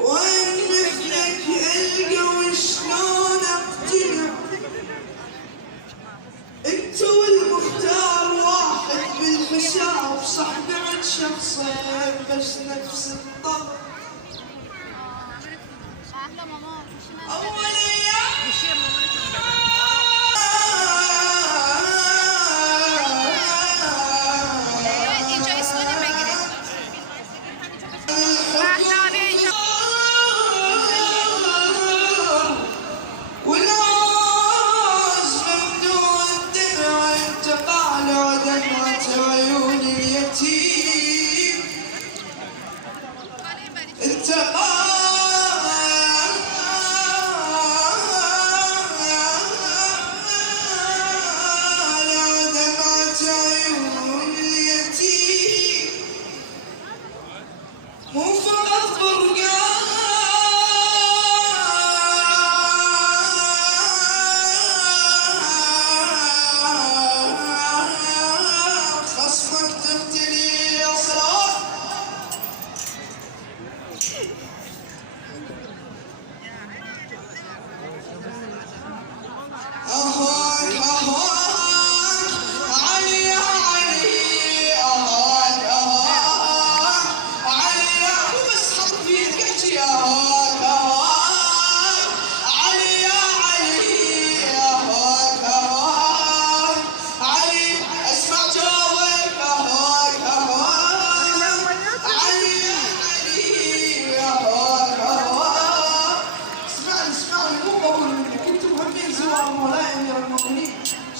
وين مثلك القى وشلون اقتنع انت والمختار واحد بالحساب صح بعد شخصين بس نفس الطبع اول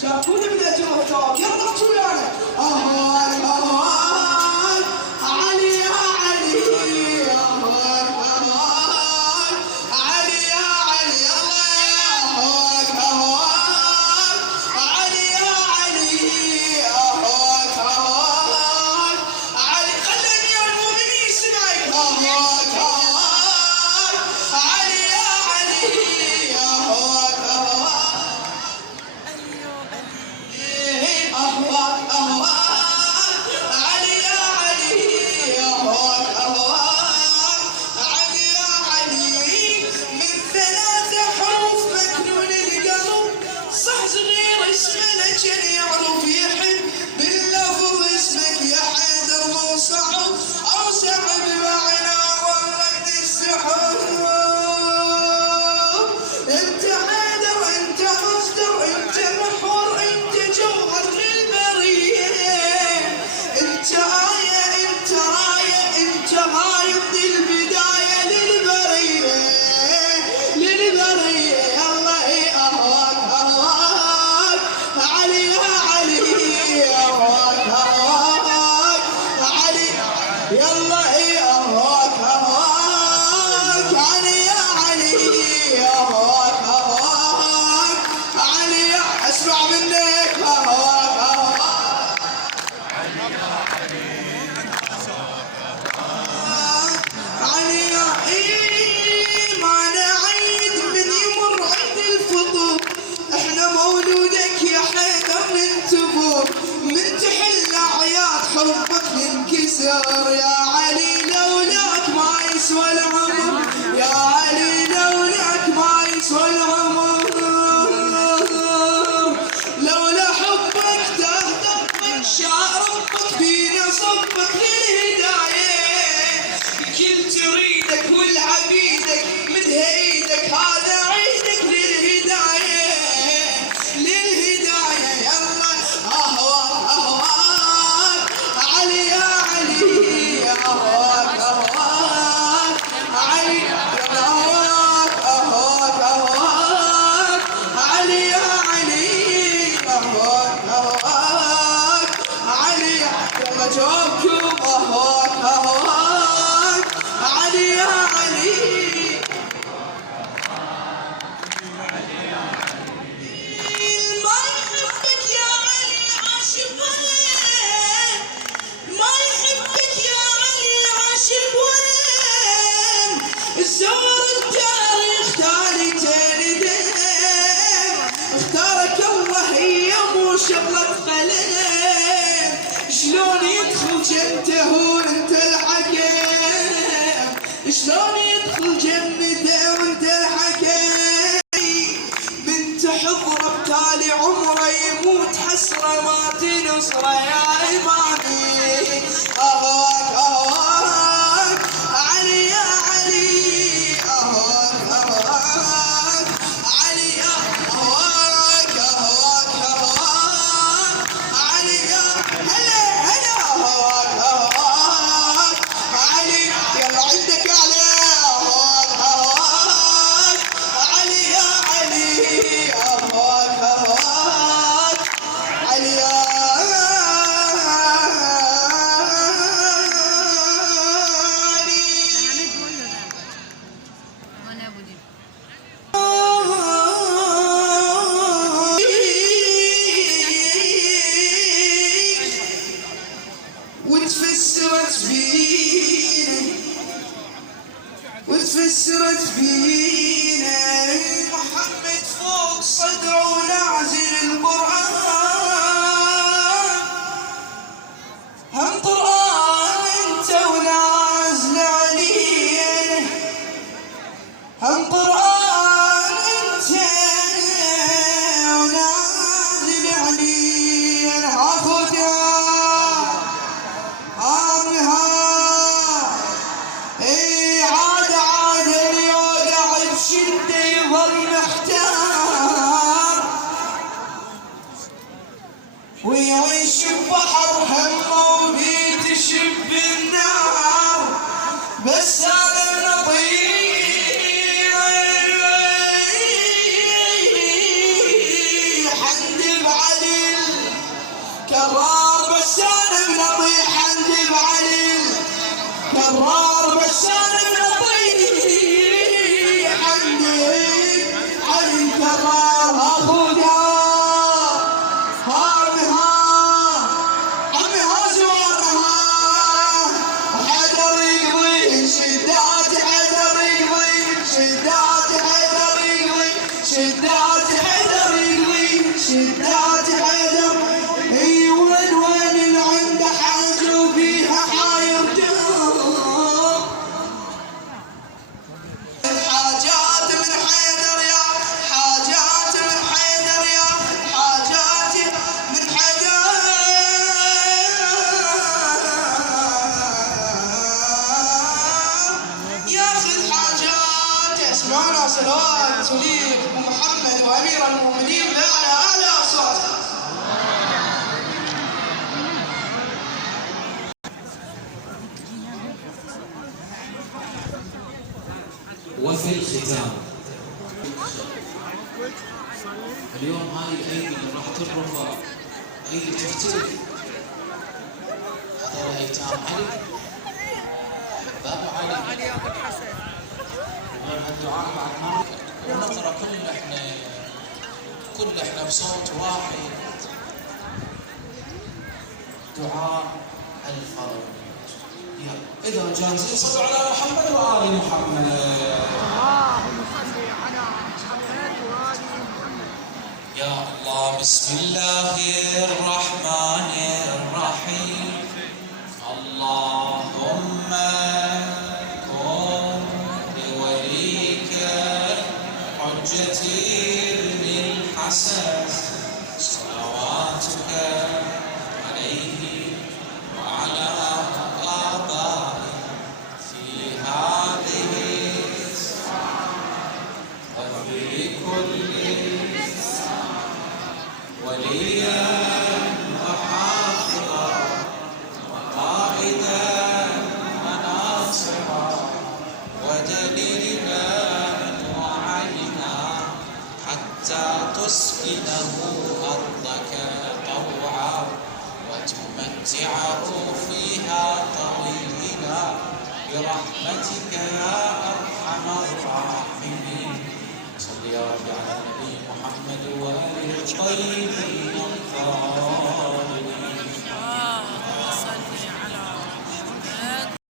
شاركونا بالأجر والثواب يلا احكوا لنا أهواك أهواك علي يا علي أهواك أهواك علي يا علي أهواك أهواك علي يا علي أهواك أهواك علي خليني يا المؤمنين يسمعك أهواك أهواك علي يا علي أهواك أهواك أهواك أهواك علي يا علي أهواك أهواك علي يا علي من 3 حروف مكنون القلب صح صغير اسمه لكن يعرف يحب باللفظ اسمك يا حيدر مو صعب أو صعب بمعنى والله تستحب أنت حيدر أنت مصدر أنت محور أنت جوهر انت آية انت راية انت غاية البداية للبرية الله أهواك أهواك علي يا علي أهواك أهواك علي يلا أهواك أهواك علي يا علي أهواك أهواك علي اسمع منك أهواك من تحل أعياد حبك ينكسر يا علي لولاك ما يسوى العمر يا علي لولاك ما يسوى العمر لولا حبك تهدفك شاء ربك فينا صبك للهداية كل تريدك والعبيدك مدها ايدك هذا عيدك للهداية يلا أهواك أهواك علي يا علي أهواك أهواك شلون يدخل جنته وانت الحكي بنت حضره بتالي عمره يموت حسره ما تنصره يا امامي اهواك اهواك علي يا علي اهواك اهواك علي يا اهواك اهواك اهواك علي يا هلا هلا اهواك اهواك علي يلا عندك يا علي اهواك اهواك علي يا علي اهواك اهواك علي يا وتفسرت فينا محمد فوق صدره ونازل القرآن هم قرآن انت ونازل علينا هم قرآن انت ونازل علينا اخذ يا شده يظل محتار ويعيش ببحر همه وبيتشب النار بس انا نطيح حندب علي الكرار بس انا بنطيح حندب علي الكرار بس انا شدات حيدر يقضي شدات حيدر اي وين اللي عنده حاجه وفيها حاير دور حاجات من حيدر يا حاجات من حيدر يا حاجات من حيدر ياخذ حاجات اسمعنا صلوات وليد محمد وامير المؤمنين باعلى اعلى اصوات. وفي الختام اليوم هاي الايدي اللي راح ترفع ايدي تختلف هذول ايتام علي بابو علي وغير هالدعاء بعد ما ونقرا كل احنا بصوت واحد دعاء الفرج. اذا جاهزين صلوا على محمد وآل محمد. اللهم صل على محمد وآل محمد. يا الله بسم الله الرحمن الرحيم. اللهم كن لوليك حجة ابن الحسن صلواتك عليه وعلى آبائه في هذه وفي كل وليا وحافظا وقائدا وناصرا ودليلا وعينا حتى تسكنه أرضك طوعا وتمتعه فيها طويلا برحمتك يا أرحم الراحمين. صل يا رب على النبي محمد وآله الطيبين الطاهرين.